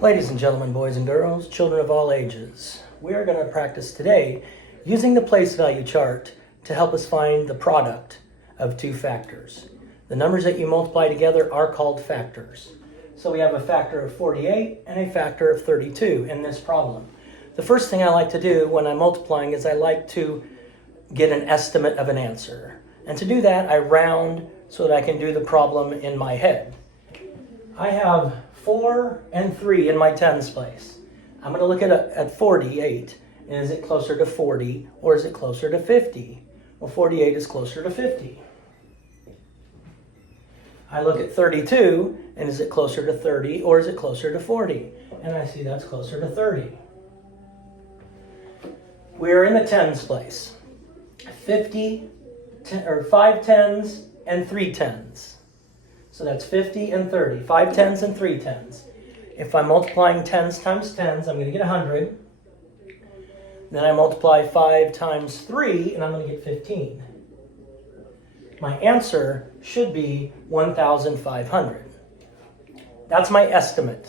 Ladies and gentlemen, boys and girls, children of all ages, we are going to practice today using the place value chart to help us find the product of two factors. The numbers that you multiply together are called factors. So we have a factor of 48 and a factor of 32 in this problem. The first thing I like to do when I'm multiplying is I like to get an estimate of an answer. And to do that, I round so that I can do the problem in my head. I have 4 and 3 in my tens place. I'm going to look at 48. And is it closer to 40 or is it closer to 50? Well, 48 is closer to 50. I look at 32, and is it closer to 30 or is it closer to 40? And I see that's closer to 30. We're in the tens place. 5 tens and 3 tens. So that's 50 and 30. 5 tens and 3 tens. If I'm multiplying tens times tens, I'm going to get 100. Then I multiply 5 times 3, and I'm going to get 15. My answer should be 1,500. That's my estimate.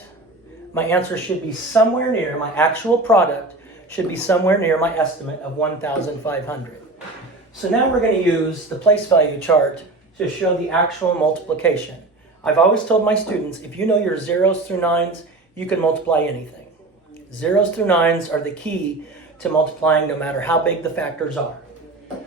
My answer should be somewhere near, my actual product should be somewhere near my estimate of 1,500. So now we're going to use the place value chart to show the actual multiplication. I've always told my students, if you know your zeros through nines, you can multiply anything. Zeros through nines are the key to multiplying no matter how big the factors are.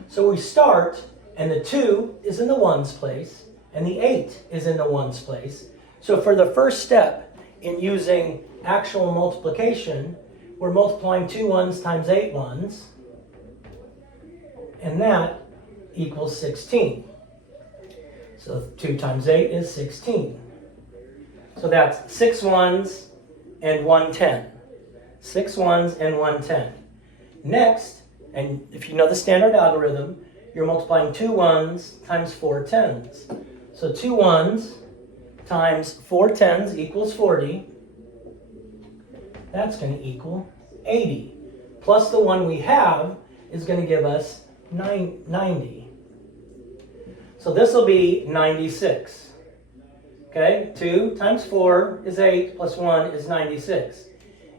So we start, and the 2 is in the ones place, and the 8 is in the ones place. So for the first step in using actual multiplication, we're multiplying 2 ones times 8 ones, and that equals 16. So 2 times 8 is 16. So that's 6 ones and 1 10. 6 ones and 1 10. Next, and if you know the standard algorithm, you're multiplying 2 ones times 4 tens. So 2 ones times 4 tens equals 40. That's going to equal 80. Plus the one we have is going to give us 90. So this will be 96. Okay, 2 times 4 is 8, plus 1 is 96.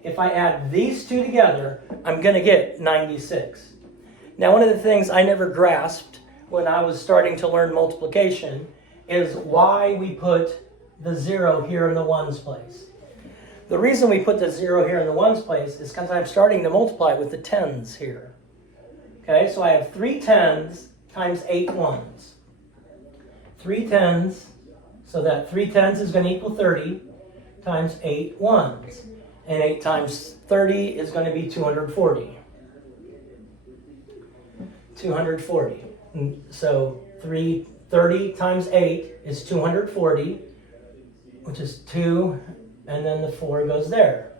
If I add these two together, I'm going to get 96. Now, one of the things I never grasped when I was starting to learn multiplication is why we put the 0 here in the ones place. The reason we put the 0 here in the ones place is because I'm starting to multiply with the tens here. Okay, so I have 3 tens times 8 ones. 3 tens, so that 3 tens is going to equal 30 times 8 ones. And 8 times 30 is going to be 240. 240. So 30 times 8 is 240, which is 2, and then the 4 goes there.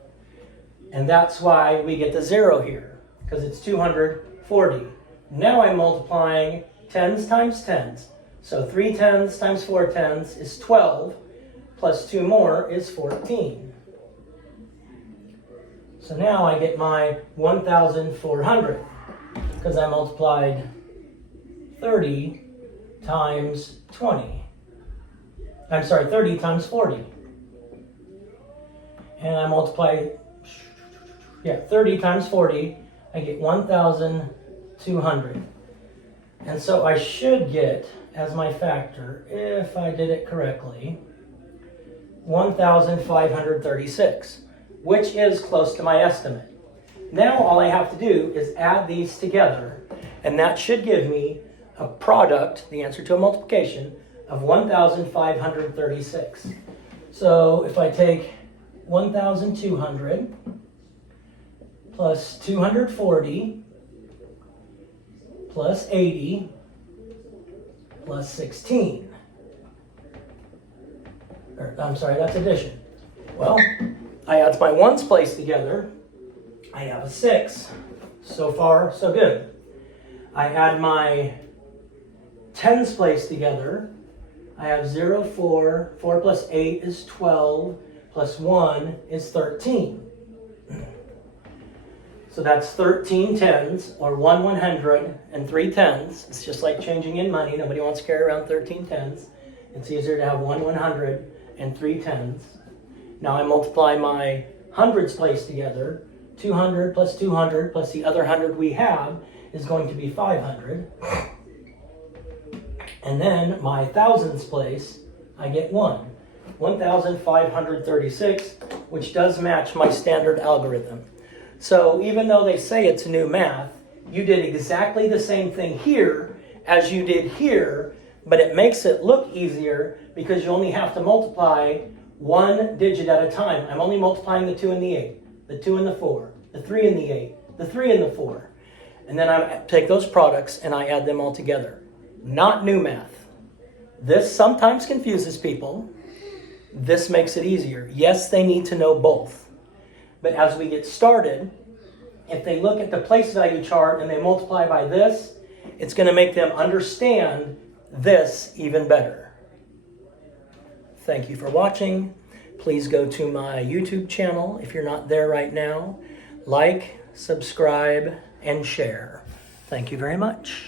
And that's why we get the 0 here, because it's 240. Now I'm multiplying tens times tens. So 3 tens times 4 tens is 12, plus 2 more is 14. So now I get my 1,400 because I multiplied 30 times 20. I'm sorry, 30 times 40. And I multiply, 30 times 40, I get 1,200. And so I should get, as my factor, if I did it correctly, 1,536. Which is close to my estimate. Now all I have to do is add these together, and that should give me a product, the answer to a multiplication, of 1,536. So if I take 1,200 plus 240 plus 80 plus 16. I'm sorry, that's addition. Well, I add my ones place together, I have a 6. So far, so good. I add my tens place together, I have 0, 4, 4 plus 8 is 12, plus 1 is 13. So that's 13 tens, or 1 100 and 3 tens. It's just like changing in money. Nobody wants to carry around 13 tens. It's easier to have 1 100 and 3 tens. Now I multiply my hundreds place together. 200 plus 200 plus the other 100 we have is going to be 500. And then my thousands place, I get 1,536, which does match my standard algorithm. So even though they say it's new math, you did exactly the same thing here as you did here, but it makes it look easier because you only have to multiply one digit at a time. I'm only multiplying the 2 and the 8, the 2 and the 4, the 3 and the 8, the 3 and the 4. And then I take those products and I add them all together. Not new math. This sometimes confuses people. This makes it easier. Yes, they need to know both. But as we get started, if they look at the place value chart and they multiply by this, it's going to make them understand this even better. Thank you for watching. Please go to my YouTube channel if you're not there right now. Like, subscribe, and share. Thank you very much.